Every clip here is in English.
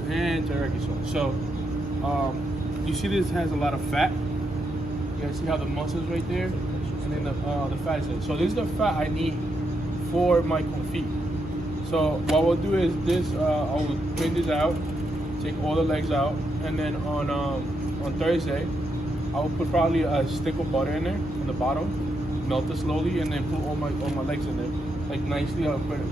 and teriyaki sauce. So, you see this has a lot of fat. You guys see how the muscle's right there, and then the fat is there. So this is the fat I need for my confit. So what we'll do is this. I will clean this out, take all the legs out, and then on Thursday, I will put probably a stick of butter in there in the bottom, melt it slowly, and then put all my legs in there, like nicely. I'll put it.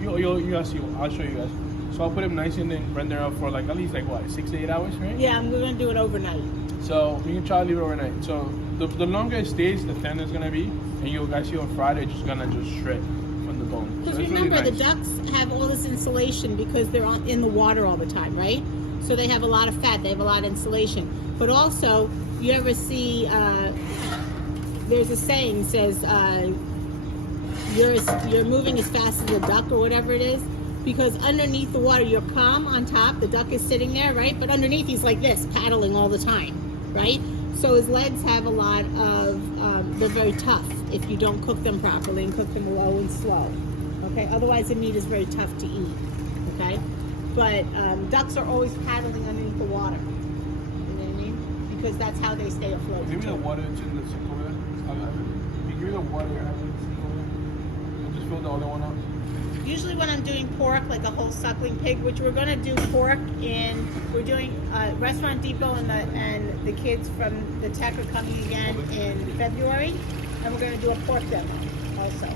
You guys see. I'll show you guys. So I'll put them nice and then render out for like at least like what 6 to 8 hours, right? Yeah, I'm gonna do it overnight. So we can try to leave it overnight. So the longer it stays, the thinner it's gonna be, and you guys see on Friday, it's just gonna shred from the bone. Because So it's remember, really the nice. ducks have all this insulation because they're in the water all the time, right? So they have a lot of fat. They have a lot of insulation. But also, you ever see? There's a saying says, "You're moving as fast as a duck," or whatever it is. Because underneath the water, you're calm on top. The duck is sitting there, right? But underneath, he's like this, paddling all the time, right? So his legs have a lot of, they're very tough if you don't cook them properly and cook them low and slow, okay? Otherwise, the meat is very tough to eat, okay? But ducks are always paddling underneath the water, you know what I mean? Because that's how they stay afloat. Give me the water to the sink over there. Give me the water. I'll just fill the other one up. Usually when I'm doing pork, like a whole suckling pig, which we're going to do pork in, we're doing Restaurant Depot and the kids from the tech are coming again in February, and we're going to do a pork demo also.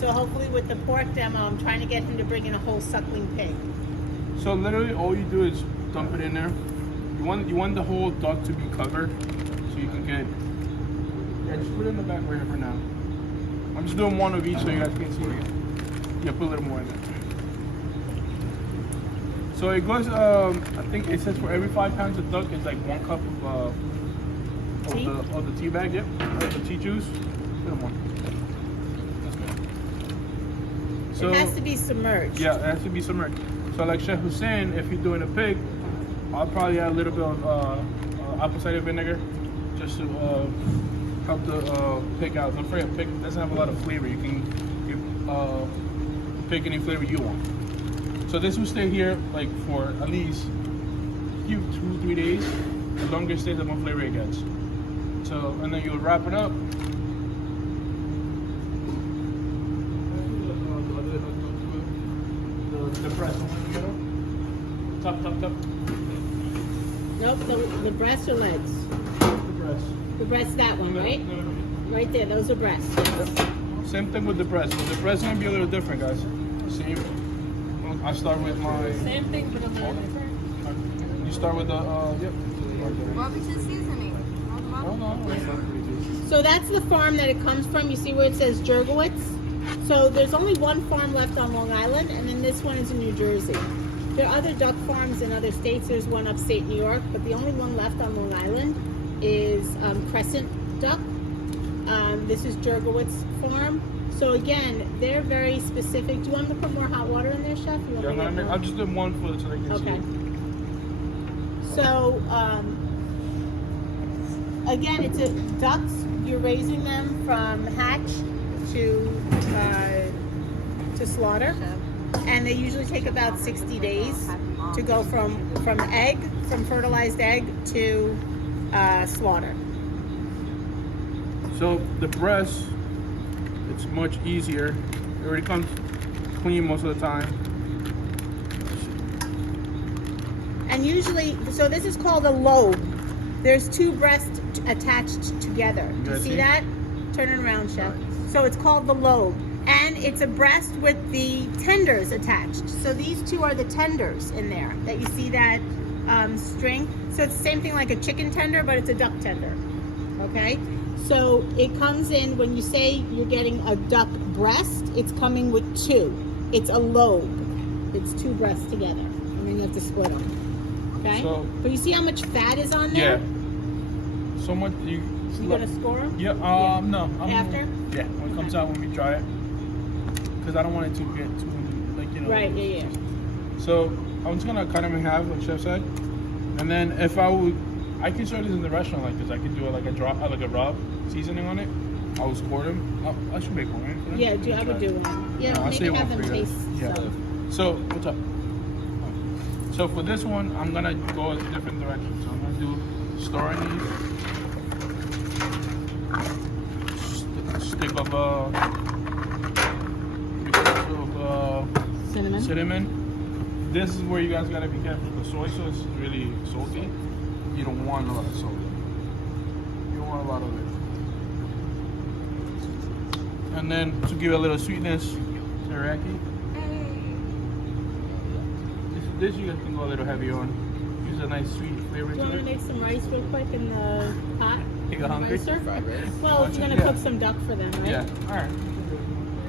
So hopefully with the pork demo, I'm trying to get him to bring in a whole suckling pig. So literally all you do is dump it in there. You want the whole duck to be covered, so you can get. Yeah, just put it in the back right here for now. I'm just doing one of each so you guys can see it. Yeah, put a little more in there. So it goes, I think it says for every 5 pounds of duck, it's like 1 cup of the tea bag, yep. The tea juice. A little more. That's good. So, it has to be submerged. Yeah, it has to be submerged. So like Chef was saying, if you're doing a pig, I'll probably add a little bit of apple cider vinegar just to help the pig out. Don't forget, pig doesn't have a lot of flavor. You can pick any flavor you want. So this will stay here like for at least 2-3 days. The longer it stays, the more flavor it gets. So, and then you'll wrap it up. The breast in the middle. Top. Nope, the breasts or legs? The breast. The breast, that one, right? No. Right there, those are breasts. Same thing with the breast. The breast is gonna be a little different, guys. See, I start with my. Same thing, but a little different. You start with the yep. Barbecue seasoning. Hold on. So that's the farm that it comes from. You see where it says Jurgowitz? So there's only one farm left on Long Island, and then this one is in New Jersey. There are other duck farms in other states. There's one upstate New York, but the only one left on Long Island is Crescent Duck. This is Jurgowitz Farm. So again, they're very specific. Do you want me to put more hot water in there, Chef? You want me to get more? I'll just do one for so they can see. Okay. So again, it's ducks. You're raising them from hatch to slaughter, and they usually take about 60 days to go from fertilized egg to slaughter. So the breast, it's much easier. It already comes clean most of the time. And usually, so this is called a lobe. There's 2 breasts attached together. Do you see that? Turn it around, Chef. So it's called the lobe. And it's a breast with the tenders attached. So these 2 are the tenders in there. That you see that string. So it's the same thing like a chicken tender, but it's a duck tender. Okay? So it comes in, when you say you're getting a duck breast, it's coming with 2. It's a lobe. It's 2 breasts together. And then you have to split them. Okay? So, but you see how much fat is on there? Yeah. So much. You gonna score them? Yeah. No. After? Yeah. When it comes out, when we try it, because I don't want it to get too Right. Yeah. So I'm just gonna cut them in half, like Chef said, and then if I can serve this in the restaurant like this. I can do it like a raw seasoning on it. I will score them. I should make one, right? Yeah, I would do one. Yeah, I'll maybe save have one them for you. taste. Yeah. So. So what's up? So for this one, I'm gonna go a different direction. So I'm gonna do storing these. Stick of cinnamon. This is where you guys gotta be careful. The soy sauce is really salty. You don't want a lot of salt. You don't want a lot of it. And then to give it a little sweetness, teriyaki. This you guys can go a little heavy on. Use a nice sweet flavor Do you want to to it. make some rice real quick in the pot? You got hungry? Ricer? Fried rice? Well, you're gonna cook some duck for them, right? Yeah. All right.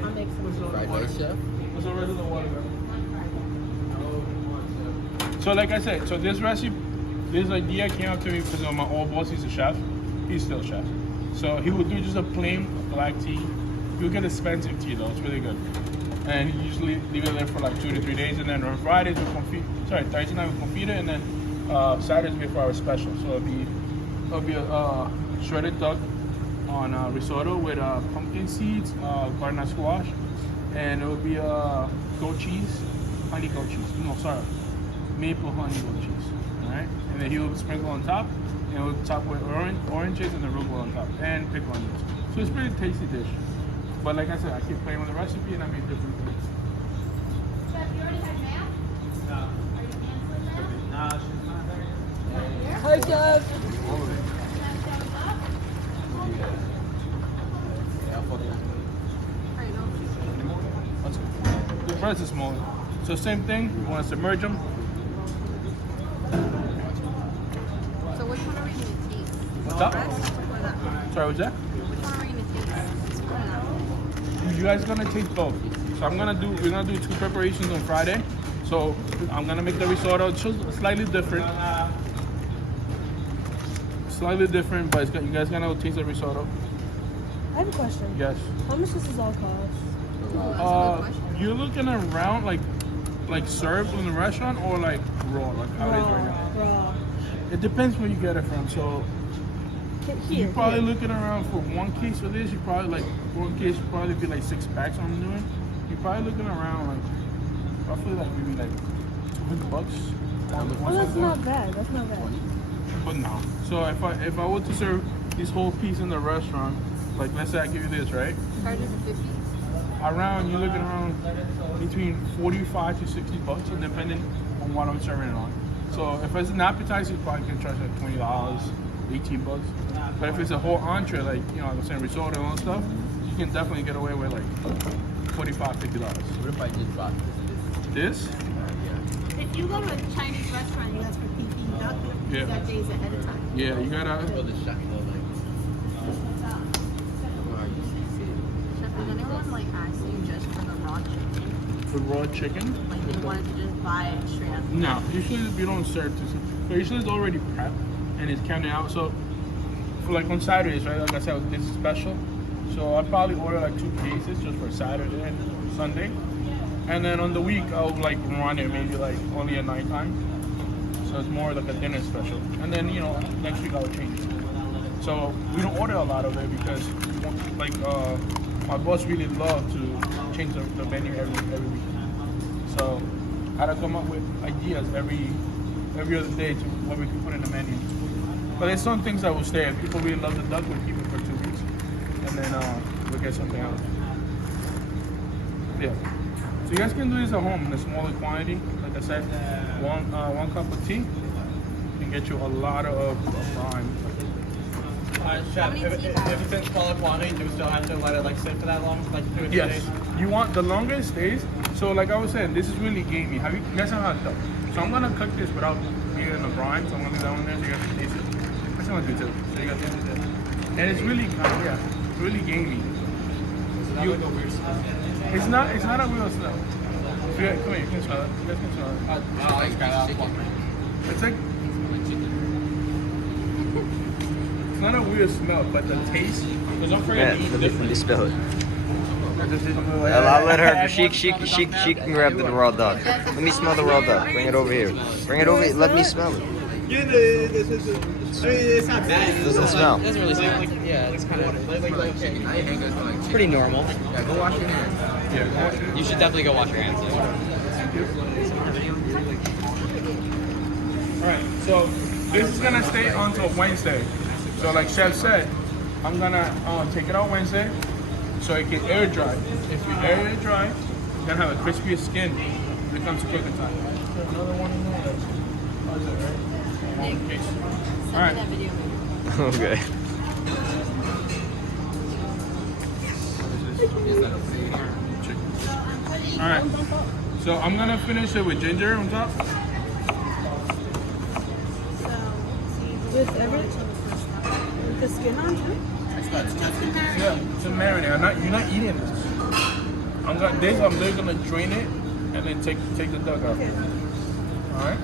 I'll make some. Fried rice, chef? What's the rest of the water? So like I said, so this recipe, this idea came up to me because of my old boss. He's a chef. He's still a chef. So he would do just a plain black tea. You'll get expensive tea though. It's really good. And he usually leave it there for like 2 to 3 days, and then on Fridays we Thursday night we confit it, and then Saturdays we for our special. So it'll be a shredded duck on risotto with pumpkin seeds, butternut squash, and it will be goat cheese, honey goat cheese. No, sorry, maple honey goat cheese. All right, and then he will sprinkle on top, and we'll top with oranges and the arugula on top, and pickle onions. So it's a pretty tasty dish. But like I said, I keep playing with the recipe and I make different things. Chef, you already had math? No. Are you canceling that? Nah, she's not there. Hi, Doug. All of it. Yeah, fuck it. I know. That's good. The breads are smaller. So same thing, you want to submerge them. So which one are we going to taste? What's up? Breast or that one? Sorry, what's that? Which one are we going to taste? This one or that one? You guys are gonna taste both. So we're gonna do 2 preparations on Friday. So I'm gonna make the risotto. It's just slightly different. Slightly different, but you guys gonna taste the risotto. I have a question. Yes. How much does this all cost? That's a good question. You're looking around like served in the restaurant or like raw, like how it is right now. Raw. It depends where you get it from. So Here. you're probably looking around for 1 case of this. You probably like 1 case would probably be like 6 packs I'm doing. You're probably looking around like roughly like maybe like $200 on the Oh, that's not bad. That's not bad. But no. So if I were to serve this whole piece in the restaurant, like let's say I give you this, right? Charges are 50. Around you're looking around between $45 to $60, and depending on what I'm serving it on. So if it's an appetizer, you probably can charge like $20, $18. But if it's a whole entree, like I was saying risotto and all stuff, you can definitely get away with like $45, $50. What if I just bought This? If you go to a Chinese restaurant and you ask for Peking duck, you have to do Yeah. that days ahead of time. Yeah, you gotta. this? The chef will like. Chef, did anyone like ask you just for the raw chicken? For raw chicken? Like you wanted to just buy it straight up? No, usually we don't serve this. So usually it's already prepped and it's counted out. So for like on Saturdays, right? Like I said, this is special. So I probably order like 2 cases just for Saturday and Sunday. And then on the week I'll like run it maybe like only at nighttime. So it's more like a dinner special. And then next week I'll change it. So we don't order a lot of it because like my boss really loves to change the menu every week. So I had to come up with ideas every other day to what we can put in the menu. But there's some things that will stay. If people really love the duck, we'll keep it for 2 weeks. And then we'll get something else. Yeah. So you guys can do this at home in a smaller quantity. Like I said, one cup of tea can get you a lot of brine. Chef, if it's in smaller quantity, do we still have to let it like sit for that long? Like 2 or 3 Yes. days? You want the longer it stays. So like I was saying, this is really gamey. You guys have had duck. So I'm gonna cook this without being in the brine. So I'm gonna do that one there so you guys can taste it. That's what I'm gonna do too. So you guys can taste it. And it's really really gamey. Like a weird smell. It's not a real smell. So come here, you can smell it. You guys can smell it. It's like it's not a weird smell, but the taste. Because don't forget to eat Let me spill it. different. I'll let her. She can grab the raw duck. Let me smell the raw duck. Bring it over here. Bring it over here. Let me smell it. It's not bad. Doesn't smell. It doesn't really smell. Yeah, it's kind of it's pretty normal. Yeah, go wash your hands. Yeah, You should definitely go wash your hands. So this is gonna stay until Wednesday. So like Chef said, I'm gonna take it out Wednesday so it can air dry. If you air it dry, you're gonna have a crispier skin when it comes to cooking time. Another one in there. How's it, right? One case. All right. That video. Okay. Chicken. All right. So I'm gonna finish it with ginger on top. With everything? With the skin on too? Yeah, to marinate. You're not eating this. I'm just gonna drain it and then take the duck out. Okay. All right.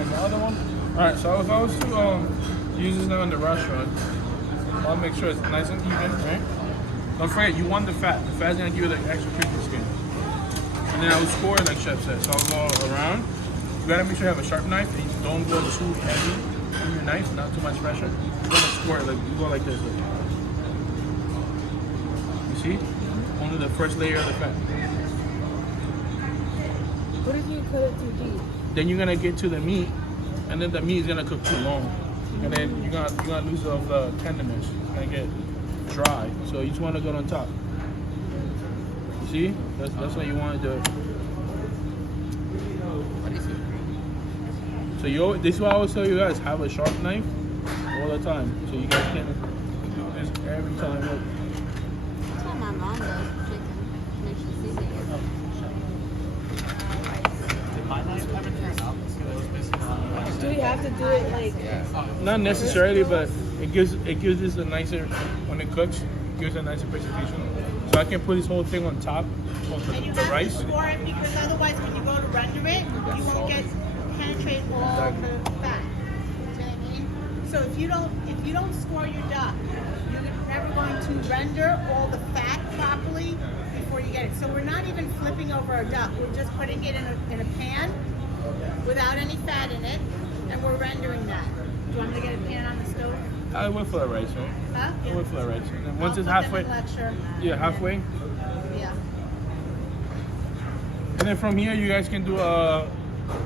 And the other one. All right. So if I was to use this now in the restaurant, I'll make sure it's nice and even, right? Don't forget, you want the fat. The fat's gonna give you the extra crispy skin. And then I will score it like Chef said. So I'll go around. You gotta make sure you have a sharp knife and you don't go too heavy on your knife, not too much pressure. You're gonna score it like you go like this. Look. You see? Only the first layer of the fat. What if you cut it too deep? Then you're gonna get to the meat, and then the meat is gonna cook too long, and then you're gonna lose all the tenderness. It's gonna get dry. So you just want to go on top. You see? That's what you want to do. So this is why I always tell you guys, have a sharp knife all the time, so you guys can do this every time. Look. That's what my mom does for chicken. Make sure seasoning is Did my knife ever turn up? Because it was missing on. Do we have to do it like... Not necessarily, but it gives this a nicer, when it cooks, it gives a nicer presentation. So I can put this whole thing on top of And you the have rice. to score it because otherwise when you go to render it, you won't get penetrate all the fat. See what I mean? So if you don't score your duck, you're never going to render all the fat properly before you get it. So we're not even flipping over a duck. We're just putting it in a pan without any fat in it, and we're rendering that. Do you want me to get a pan on the stove? I went for the rice, right? Huh? I went for the rice. And then once I'll it's put them halfway, in lecture. yeah, halfway. Yeah. And then from here, you guys can do a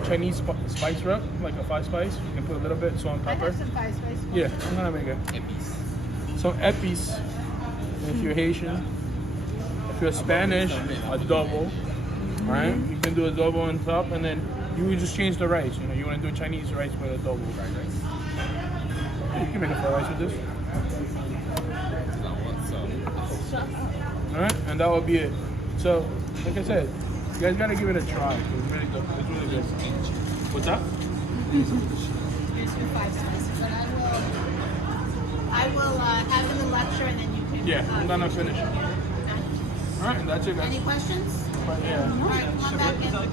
Chinese spice rub, like a 5 spice. You can put a little bit salt and I pepper. have some five spice. Yeah, I'm gonna make it. Some epis. And if you're Haitian, if you're Spanish, adobo. Right? You can do adobo on top, and then you would just change the rice. You know, you want to do Chinese rice with adobo. You can make a fried rice with this. All right, and that would be it. So, like I said, you guys gotta give it a try. It's really good. It's really good. What's up? Here's your five spices, but I will have them in lecture and then you can. Yeah, I'm gonna finish. Okay. All right, and that's it, guys. Any questions? But, yeah. All right, come on back in.